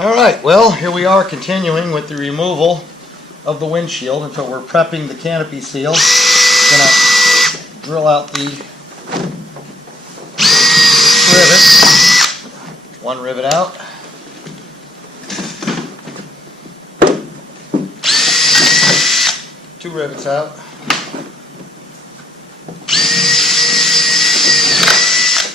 Alright, well, here we are continuing with the removal of the windshield until we're prepping the canopy seal. Going to drill out the rivet. One rivet out. Two rivets out.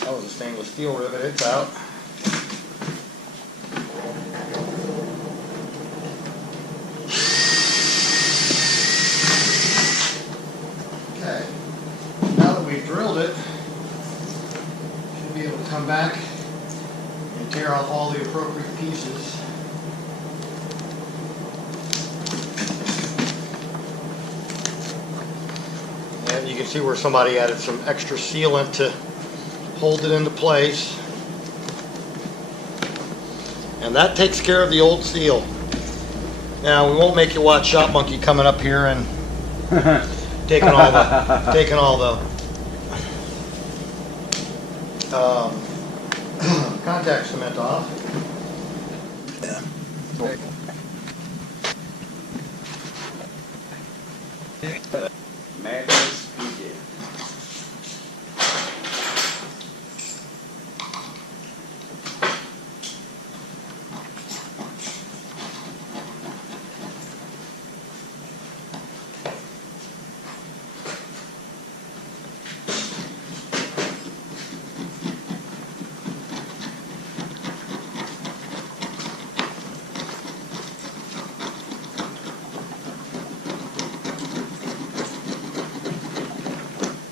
That was a stainless steel rivet, it's out. Okay, now that we've drilled it, should be able to come back and tear off all the appropriate pieces. And you can see where somebody added some extra sealant to hold it into place. And that takes care of the old seal. Now we won't make you watch Shop Monkey coming up here and taking all the contact cement off. Yeah. Madness begins.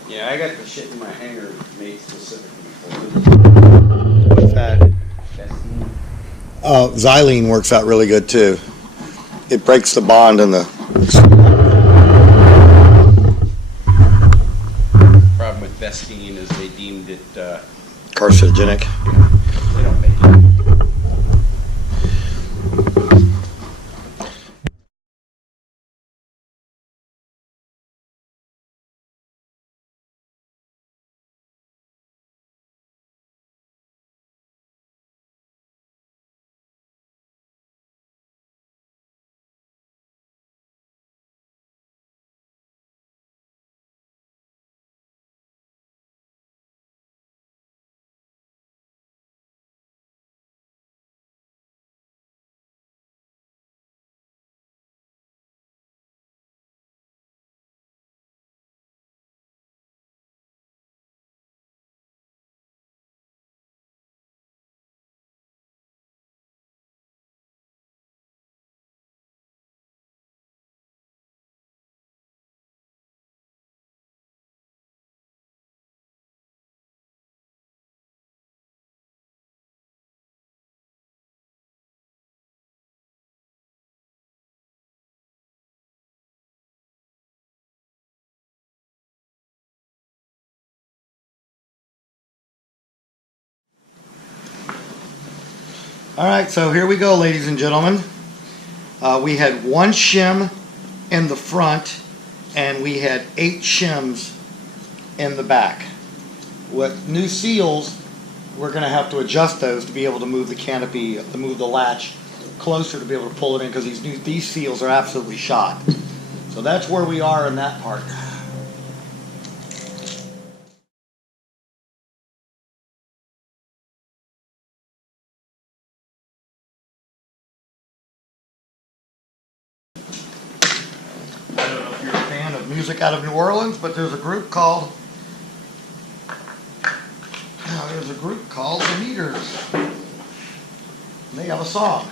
Yeah, I got the shit in my hanger made specifically for this. What's that? Xylene works out really good too. It breaks the bond in the... Problem with Vestine is they deemed it, carcinogenic. they don't make it. Alright, so here we go, ladies and gentlemen. We had one shim in the front and we had 8 shims in the back. With new seals, we're going to have to adjust those to be able to move the canopy, to move the latch closer to be able to pull it in, because these seals are absolutely shot. So that's where we are in that part. I don't know if you're a fan of music out of New Orleans, but there's a group called the Meters. And they have a song.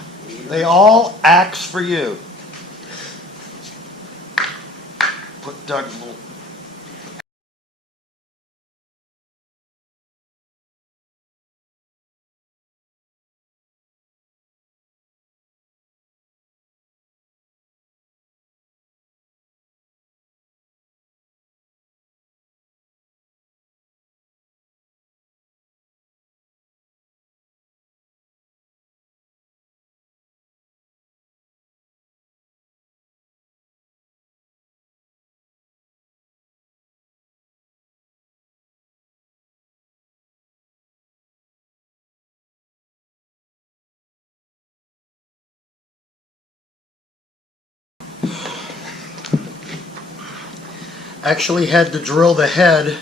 They all axe for you. Put Doug's little Actually had to drill the head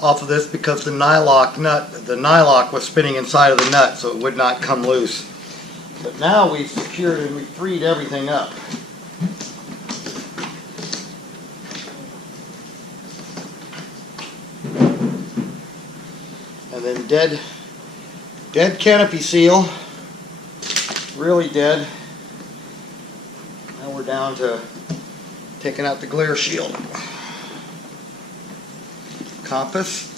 off of this because the nylock was spinning inside of the nut, so it would not come loose. But now we've secured and we've freed everything up. And then dead canopy seal, really dead. Now we're down to taking out the glare shield. Compass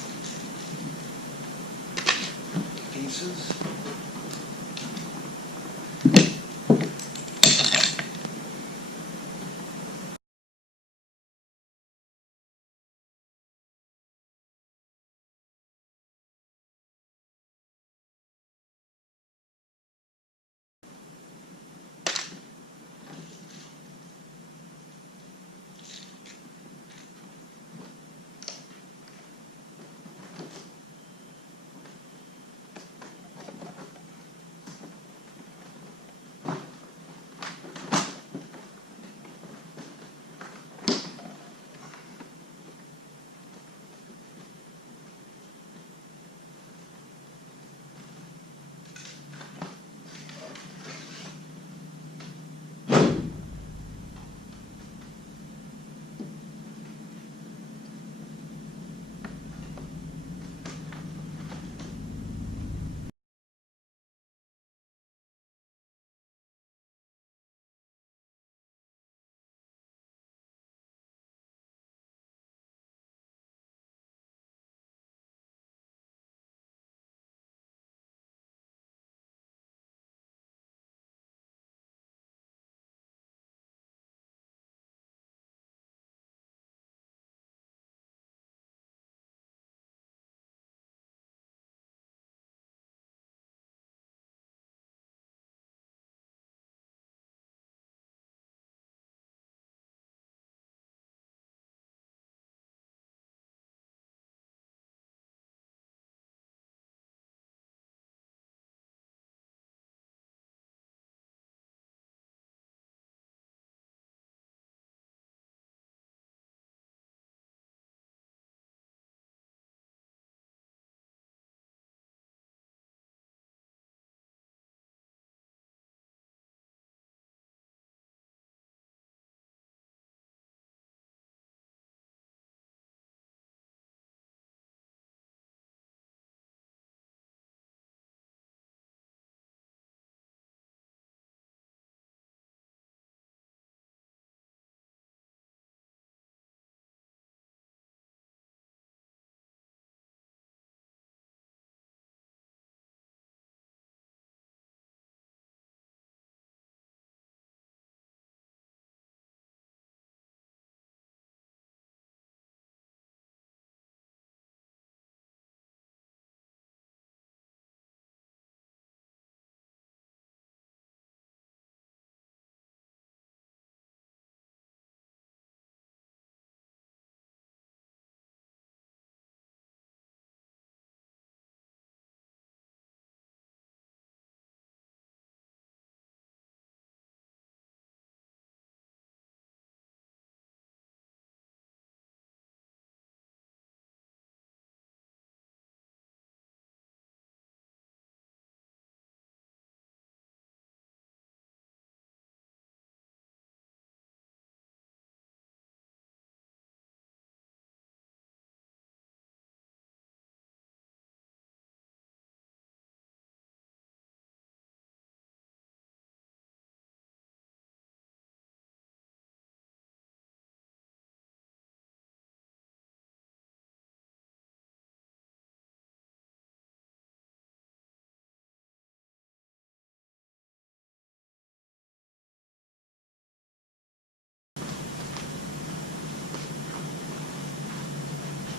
pieces.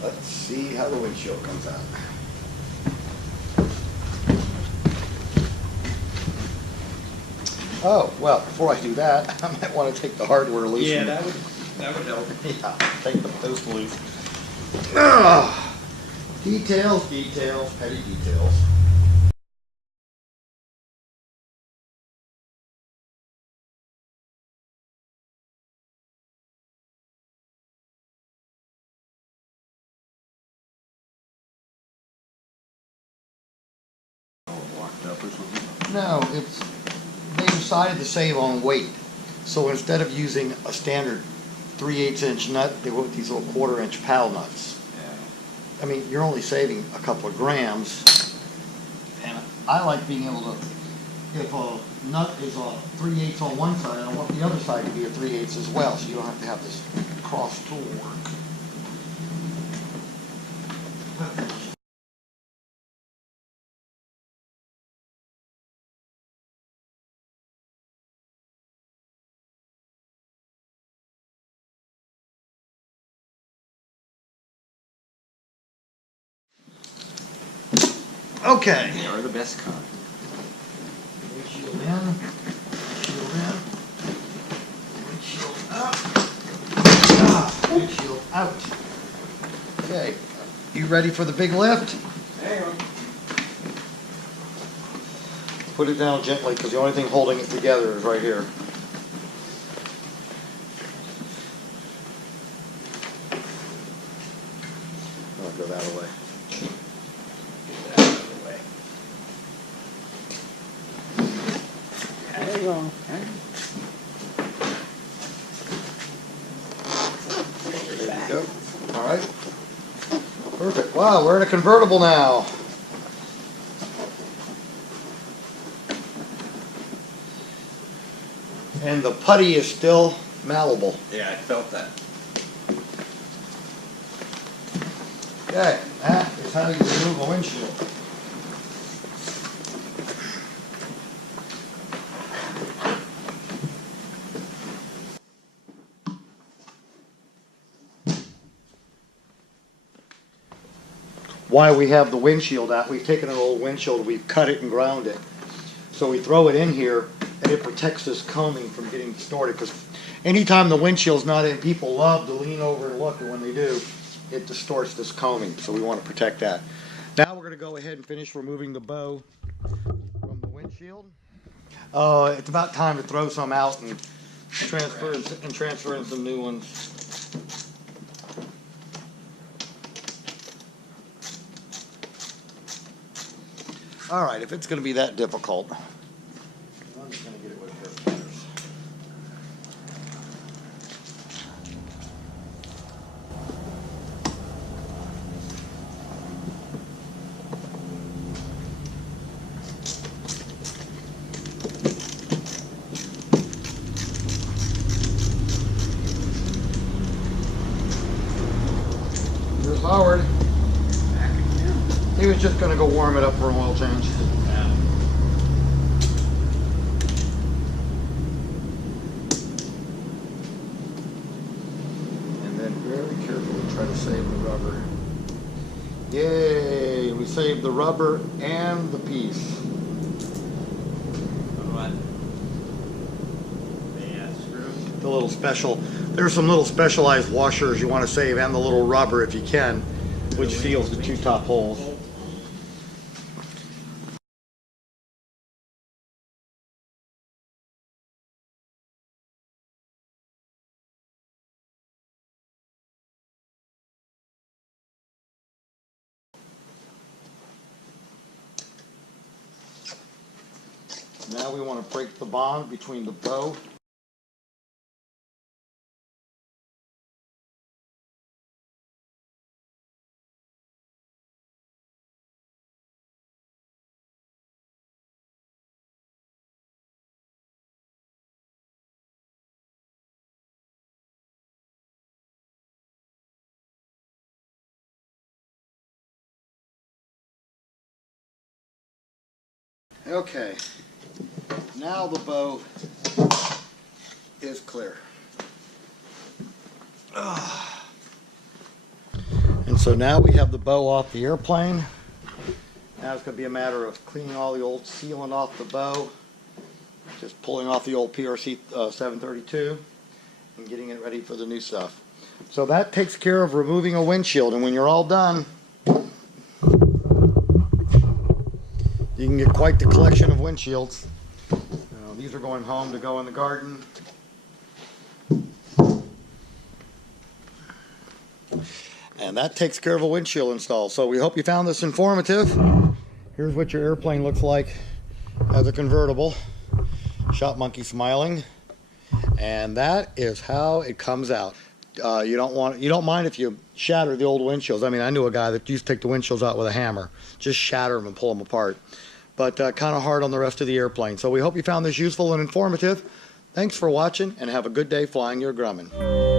Let's see how the windshield comes out. Oh, well, before I do that, I might want to take the hardware loose. Yeah, that would help. Yeah, take the post loose. Ah, details, petty details. up or something? No, they decided to save on weight. So instead of using a standard 3/8 inch nut, they went with these little 1/4 inch pal nuts. Yeah. I mean, you're only saving a couple of grams. And I like being able to, if a nut is a 3/8 on one side, I want the other side to be a 3/8 as well, so you don't have to have this cross tool work. Okay. They are the best kind. Windshield in, windshield up, windshield out. Okay, you ready for the big lift? Hang on. Put it down gently, because the only thing holding it together is right here. I'll go that way. There you go. There you go. All right. Perfect. Wow, we're in a convertible now. And the putty is still malleable. Yeah, I felt that. Okay, that is how you remove a windshield. Why we have the windshield out, we've taken an old windshield, we've cut it and ground it. So we throw it in here and it protects this combing from getting distorted, because anytime the windshield's not in, people love to lean over and look, and when they do, it distorts this combing, so we want to protect that. Now we're going to go ahead and finish removing the bow from the windshield. It's about time to throw some out and transfer in some new ones. All right, if it's going to be that difficult, I'm just going to get it with hair pliers. Here's Howard. He was just going to go warm it up for an oil change. Yeah. And then very carefully try to save the rubber. Yay! We saved the rubber and the piece. What? Yeah, screw. The little special, there's some little specialized washers you want to save, and the little rubber if you can, which seals the two top holes. Now we want to break the bond between the bow . Okay, now the bow is clear. And so now we have the bow off the airplane. Now it's going to be a matter of cleaning all the old sealant off the bow, just pulling off the old PRC 732 and getting it ready for the new stuff. So that takes care of removing a windshield, and when you're all done, you can get quite the collection of windshields. These are going home to go in the garden. And that takes care of a windshield install. So we hope you found this informative. Here's what your airplane looks like as a convertible. Shop monkey smiling. And that is how it comes out. You don't mind if you shatter the old windshields. I mean, I knew a guy that used to take the windshields out with a hammer. Just shatter them and pull them apart. But kind of hard on the rest of the airplane. So we hope you found this useful and informative. Thanks for watching, and have a good day flying your Grumman.